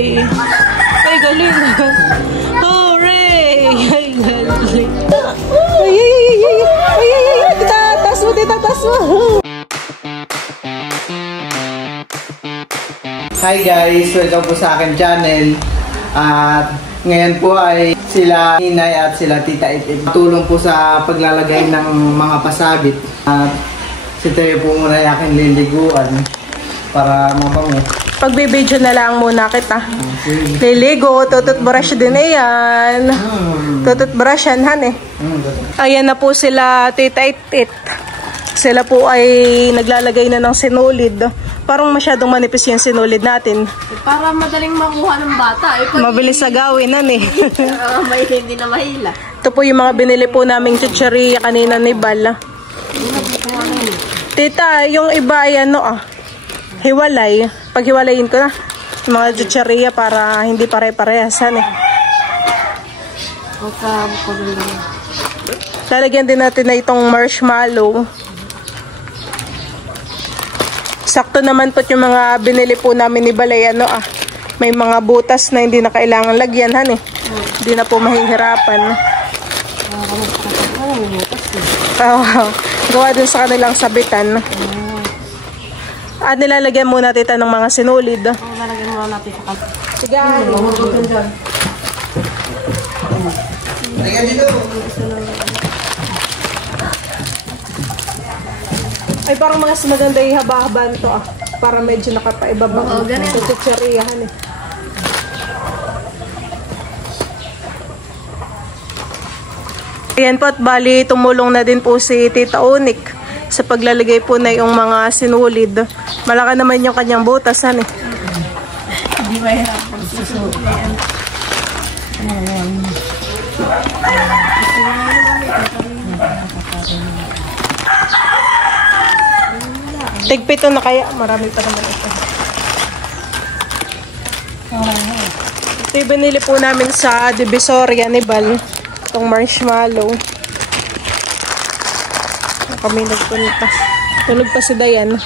Hooray! Ay, galing. Hooray! Ay, galing. Ay, tatas mo. Hi guys! Welcome po sa akin channel. At ngayon po ay sila Ninay at sila Tita Itit. Tulong po sa paglalagay ng mga pasabit. At si Teo po muna yung aking liliguan para mabango. Pagbibidyo na lang muna kita. Liligo, tututbrush din eh yan. Tututbrushan han eh. Ayan na po sila Tita Itit. Sila po ay naglalagay na ng sinulid. Parang masyadong manipis yung sinulid natin. Para madaling makuha ng bata. Mabilis sa gawin nan eh. May hindi na mahila. Ito po yung mga binili po naming chicheria kanina ni Bal. Tita, yung iba ay hiwalay. Paghiwalayin ko na yung mga chicheria para hindi pare-parehasan eh. Lalagyan din natin na itong marshmallow. Sakto naman po yung mga binili po namin ni Balay. May mga butas na hindi na kailangan lagyan han eh. Hindi na po mahihirapan. Gawa din sa kanilang sabitan. At nilalagyan muna tita ng mga sinulid. Lalagyan muna natin sa kalpa. Sige. Lagyan dito! Ay, parang mas maganda yung haba-habaan to para medyo nakapaibabang. Oo, ganun. Sa chicheriahan eh. Ayan po at bali tumulong na din po si Tita Onik sa paglalagay po na yung mga sinulid. Malaki naman yung kanyang butasan eh. Hindi mahirapan susunod. Tigpito na kaya. Marami pa naman ito. Ito yung binili po namin sa Divisoria ni Bal. Itong marshmallow. Kami nagpunta. Tulog pa si Dayan.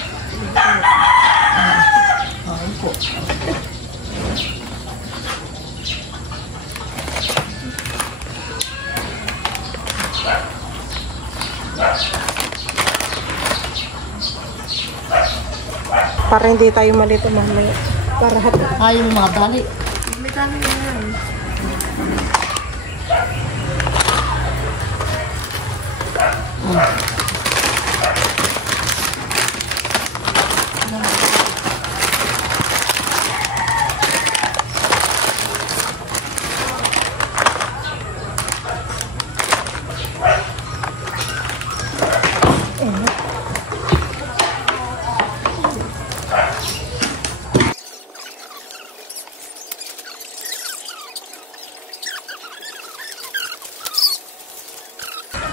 Para hindi tayo malito mamaya. Para Ayaw mga dali. May dali na yan.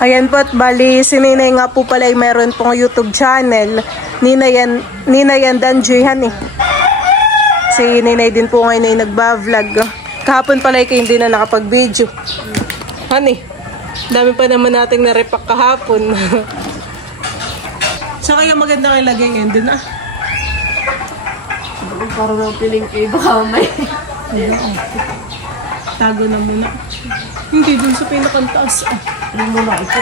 Ayan po at bali, si Ninay nga po pala ay meron pong YouTube channel. Ninayan Danjihan eh. Si Ninay din po ngayon ay nagba-vlog. Kahapon pala ay kayo hindi na nakapag-video. Honey, dami pa naman nating na-repack kahapon. So kaya maganda kayo lagay ngayon din Parang ng piling kayo baka may. Tago na muna. Hindi dun sa pinakantaas. Hindi mo na ito.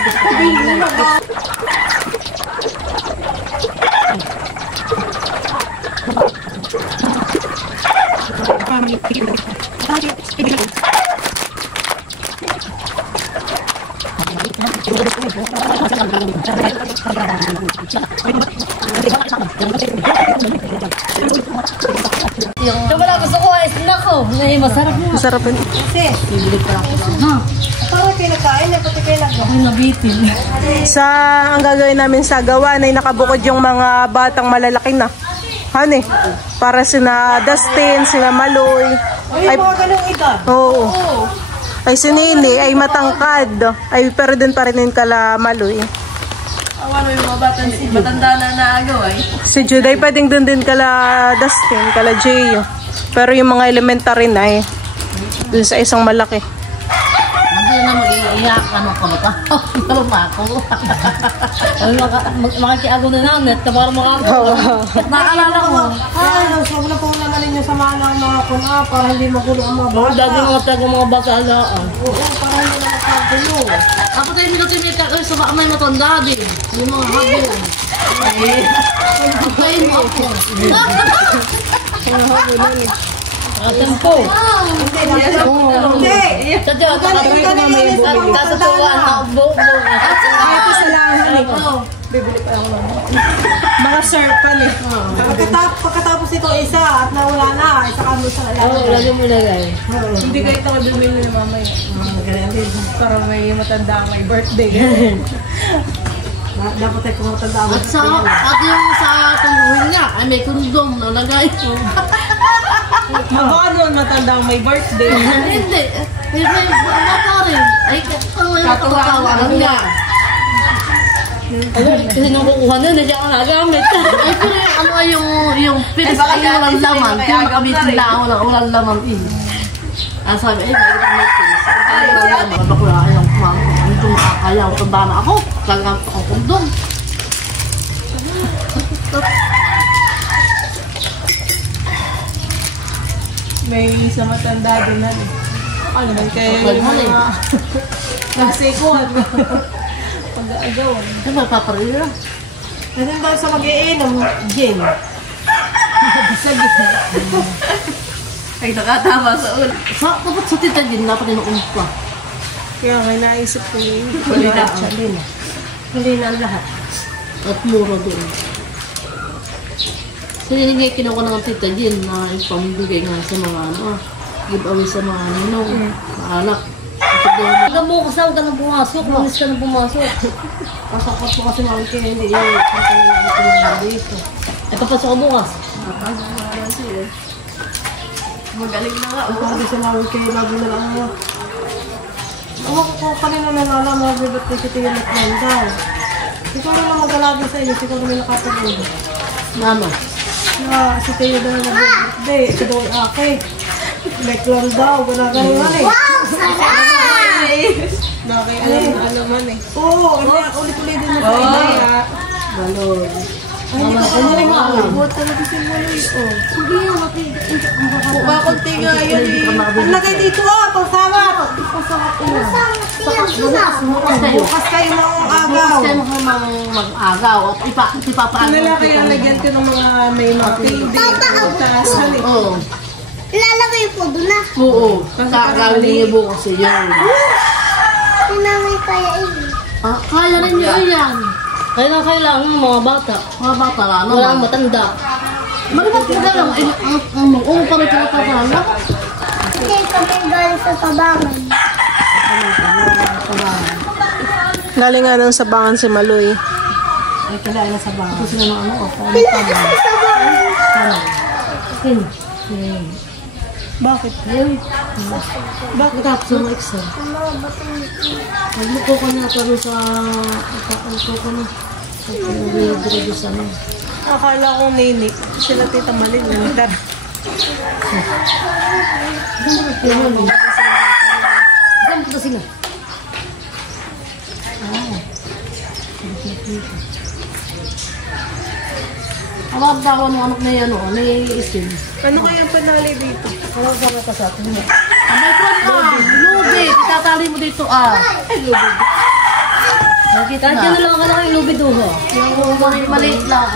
Ito wala gusto ko ay snack ko. Masarap na. Masarap yun. Kasi, bibili pa ako. Parang pinakain na pati kailangan. Ay, nabitin. Sa ang gagawin namin sa gawa ay nakabukod yung mga batang malalaki na. Honey, para sina Dustin, sina Maloy. Ay, mga ganong edad. Oo. Ay si Nini ay matangkad. Ay pero din pa rin yung kala Maloy. Ano yung mga batang matanda na naagaw ay? Si Juday pwedeng din kala Dustin, kala Gio. Pero yung mga elementary na dun sa isang malaki. na naman iiyak, ano ka ba? Taluma ako. Makikiago na na, net ka para makakawa. Naalala ko. Ay, wala po naman ninyo samahan ng mga kuna para hindi magulo ang mga bata. Dati mga taga mga bakalaan. Oo, para hindi na makagulo. Ako tayo minutimita kayo sa may matanda din. Yung mga habo. Ay, mo ako. Tempo. Hindi. Sadya, tatatuwaan na buo. Ito sa lahat eh. Bibili pa ako lang. Mga circle eh. Pagkatapos ito isa at nawala na, isa ka mo sa Oo, lagi mo lagay. Hindi kayo ito bibili ni mamaya. Ganyan din. Para may matanda may birthday. Dapat ay kumatanda mo. At yung sa tungguhin niya, ay may kondom na lagay. Magano matanda may birthday. Hindi. May bata rin. Ay, ang may nakakatawaran niya. Kasi nung kukuha na, hindi siya ako nagamit. Ay, pero ano yung pilis ay walang laman. Kung nakamitin na walang laman. Sabi, ay, may gamit pilis. Ay, walang laman. Bakula ayaw kumang. Ito makakayaw. Tanda na ako. Kagamit ako kondom. May isa matanda din na. Ano man kayo yung mga nasikuan. Pag-aagawan. Ano ba, paparila? Kasi daw sa mag-iinom, gin. Ay, nakatama sa ulo. Dapat sa tita din, dapat inuulit pa. Kaya may naisip ko yun. Hindi na lahat. At mura doon. So, yun nga kinuha ng tita Jin na ipamibigay nga sa mga giveaway sa mga ninong, anak. Hanggang bukas na, huwag ka nang pumasok. Manis ka nang pumasok. Pasok po kasi mga kaya hindi yun. Ang dito. Ay, papasok ka bukas. Magaling na nga. Hindi siya mga kaya lagi na lang mo. Ako ko kanina nalala mo, bibat ko si Tia Naklanda. Siguro na mag-alagi sa inyo, siguro may nakapagod. Ano? Si Tia daw na nag-birthday, ito daw ay ake. Naklanda daw, ganagalingan eh. Wow, Nakaialaman eh. Oo, ulit-ulit din na sa inaya. Balon. Ay, hindi ko pa rin maabot. Talaga si Maloy, oh. Sige yun, nakikita. Kumakunti nga yun eh. Ang lagay dito pangsawat. Bukas kayo. Bukas kayo ng Bukas agaw. kayo mag-agaw. At ipapaagaw. Nala kaya lagyan ko ng mga may mga taasan eh. Oo. Ilalagay po doon na. Oo. Kakagawin niyo bukas yun. Tinamay kaya Kaya rin niyo yan. Kaya na kailangan ng mga bata. Mga bata lang. Walang matanda. Malibat mo na lang. Ang pa rin pinapagalan. Hindi kami galing sa tabangan. Galing nga ng sabangan si Maloy. Ay, kailangan na sa bahay. Kasi na ano ako. Kailangan kami sa tabangan. Bakit? Bakit tapos ng exam? Magluko ko na pero sa ko ko na. Pag-graduate sa ano. Akala ko nini. Sila tita Maling. Tara. Saan po sila? Awag daw ang anak na yan, may isin. Ano kaya panali dito? Awag daw ka sa atin. Abay ko na! Lubi! Itatali mo dito lubi. Nakita na. Kahit lang ka na kayong lubi doon. Maliit lang.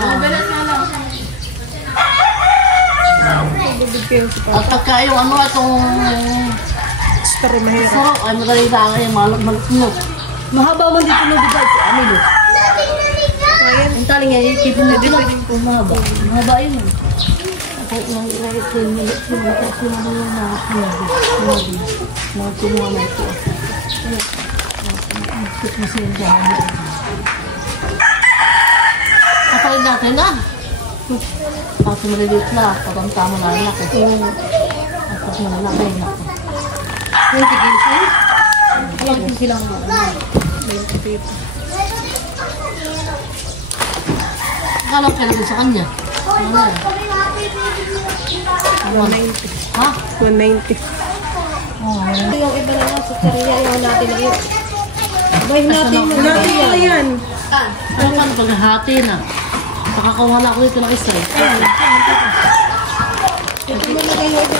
At pagka yung itong Story mahirap. sarap, ay madali sa akin yung malutnot. Mahaba man dito lubi dahil amilo. Ang tali nga, ikipin mo dito din po mahaba. Mahaba yun. Ako nang ito yung kapag natin na. Kasi maliliit na, patang-tama na anak eh. At pag malalaki na ako. Yung tigil-tigil? Alam ko silang Galang ka na sa kanya. Ano yan? 190. Ha? 190. Yung iba na lang sa tsariya, yung natin na yun. Bay natin mo na yan. Ano ka na paghahati na? Pakakawala ko dito ng isa. Ito mo na kayo ito.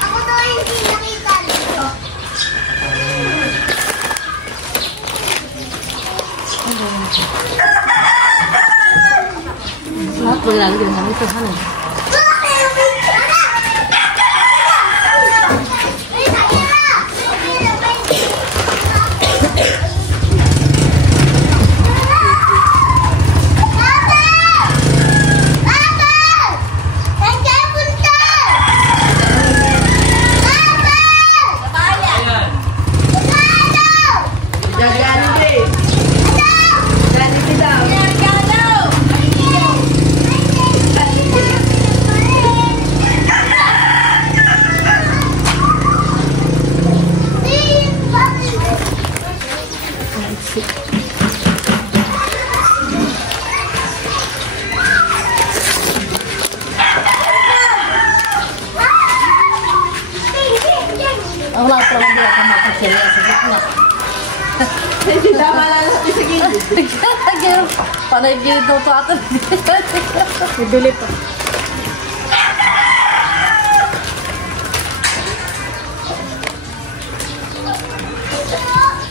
Ako daw hindi nakita dito. Lahat maglalagay ng ito. Ano? Ang lahat naman din ako makasya sa gitna. Hindi tama na natin sa gilid. Panay gilid daw ito ato. Bibili pa.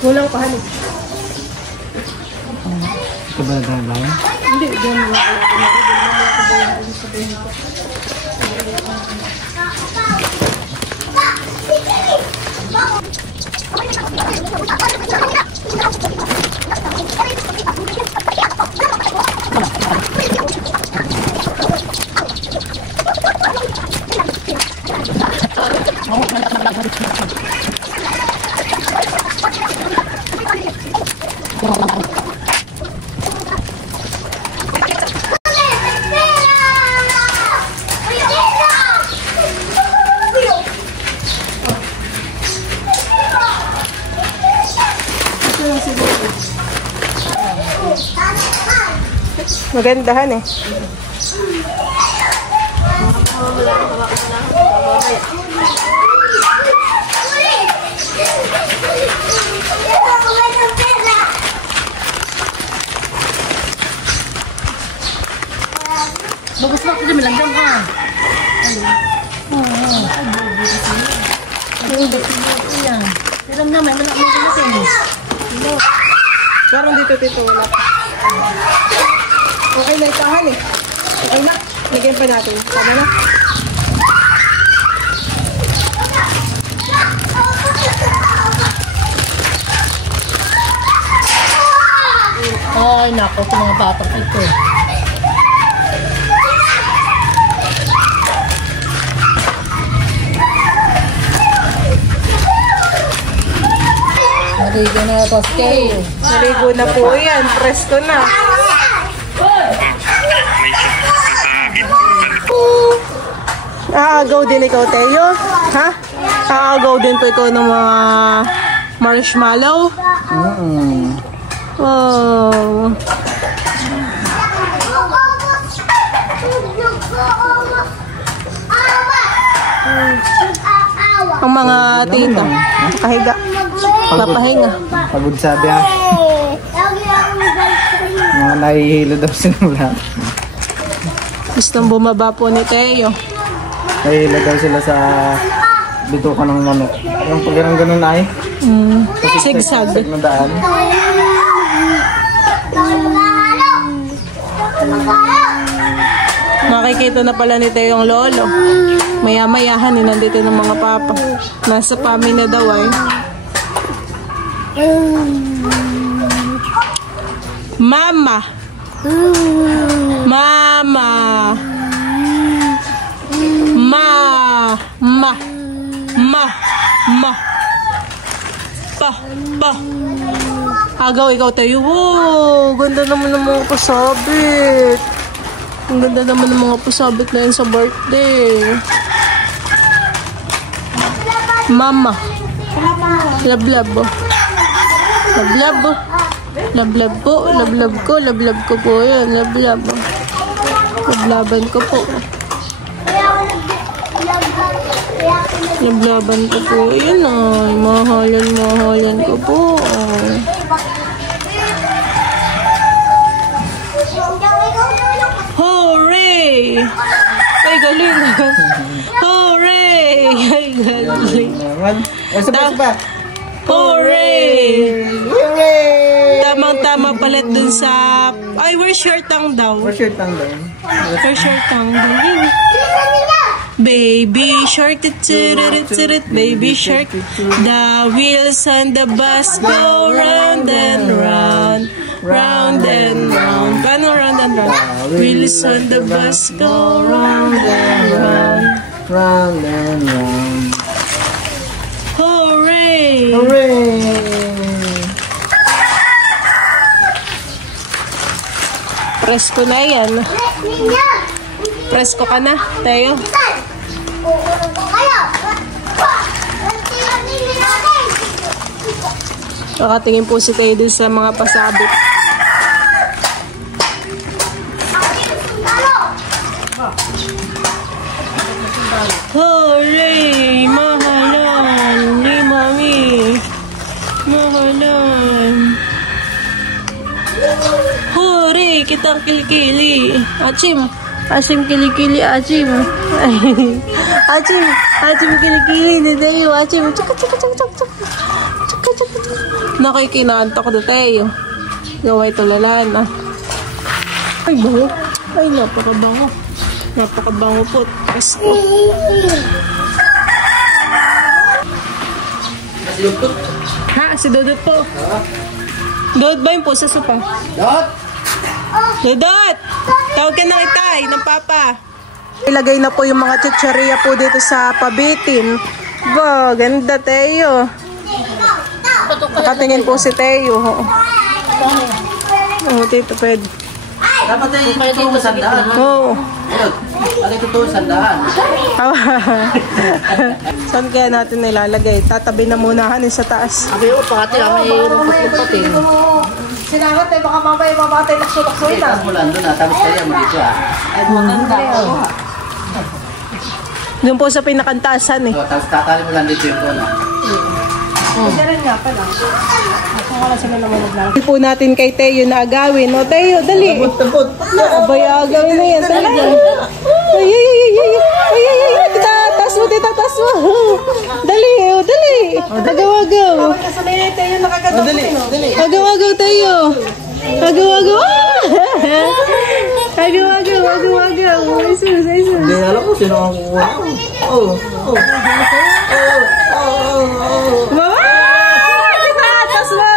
Kulang pa halit. Ito ba na ba? Hindi, doon mo sabihin ko. Magandahan eh. Bagus banget dia bilang dong ah. Iya. Film naman mo natin. Parang dito wala. Okay na itahan eh. Okay na. Lagyan pa natin. Tama na. Ay, nako sa mga batang ito. Naligo na ito, Kay. Naligo na po yan. Presto na. Aagaw din ikaw, Teo? Ha? Aagaw din po ikaw ng mga marshmallow? Oh. Ang mga tita, nakahiga. Papahinga. Pagod sabi ha. Mga nahihilo daw sila. Gustong bumaba po ni Teo. Nahihilo daw sila sa bituka ng manok. Yung pag ganun ay. Sigsag. Sigsag na daan. Makikita na pala ni Teo yung lolo. Maya-mayahan, nandito ng mga papa. Nasa pami na daw ay. Mama! Mama! Ma! Pa! Agaw, ikaw tayo. Wow! Ganda naman ng mga pasabit. Ang ganda naman ng mga pasabit na yun sa birthday. Mama. Love. Love. Lablab po. Lablab ko. Lablab ko po yan. Lablab. Lablaban ko po. Lablaban ko po. Yun ay. Mahalan ko po. Ay. Hooray! Ay, galing. Hooray! Ay, galing. Sabay. Hooray! Hooray! Tamang-tama palit dun sa... Ay, we're short tongue daw. We're short tongue daw. We're short tongue. Galing. Baby shark, baby shark. The wheels on the bus go round and round, round and round. Paano round and round? Wheels on the bus go round and round, Round and round. Hooray! Hooray! Presko na yan. Presko ka na, tayo. Nakatingin po si Tayo din sa mga pasabit. Hooray! Mahalan ni Mami. Mahalan. Hooray! Kitang kilikili. Achim. Achim kilikili. Achim. Achim. Achim kilikili. Nadayo. Achim. Chuk. Nakikinanta ko na tayo. Gaway tulalaan ah. Ay, bango. Ay, napakabango. Napakabango po. Presko. Ha? Si Dodot po. Dodot ba yung po sa sopa? Dot! Dodot! Tawag ka na itay ng papa. Ilagay na po yung mga chicharia po dito sa pabitin. Ba, ganda tayo. Nakatingin po si Teo. Oo, Tito Ped. Dapat ay ito sandaan. Oo. Ay ito sandaan. Saan kaya natin nilalagay? Tatabi na muna kanin sa taas. Sabi ko, pati may rumput-rumput eh. Sinangat eh, baka mamaya mamatay lakso-laksoy na. Tapos mo lang doon tapos kaya mo dito Ay, maganda. Doon po sa pinakantaasan eh. Tapos tatali mo lang dito yung bola. Ganun nga pala. Kung wala sila naman naglalaki. Hindi po natin kay Teo na agawin. O Teo, dali. Tabot. Abay, agawin na yan talaga. Ay. Tatas mo. Dali, dali. Agaw. Kasi may tayo nakaganda. Dali. Agaw, Teo. Agaw. Agaw. Ay, sus. Hindi alam ko sino ang kukuha ko. Mama! Tatas mo!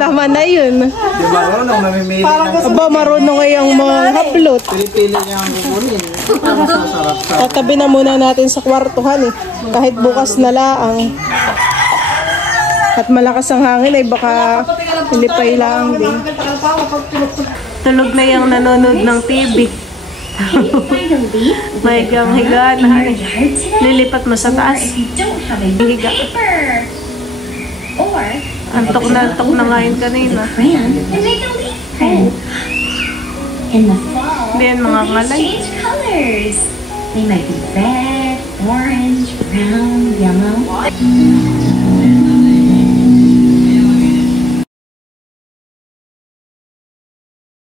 Tama na yun. Di ba marunong namimili ng Aba, marunong ngayong mga haplot. Pilipili niya ang kukunin. Masasarap sa. Tatabi na muna natin sa kwartuhan eh. Kahit bukas na laang. At malakas ang hangin ay baka hindi pa ilang din. Tulog na yung nanonood ng TV. May kang higa na lilipat mo sa taas. Higa. Antok na nga yun kanina. Hindi yan mga ngalay. They might be red, orange, brown, yellow.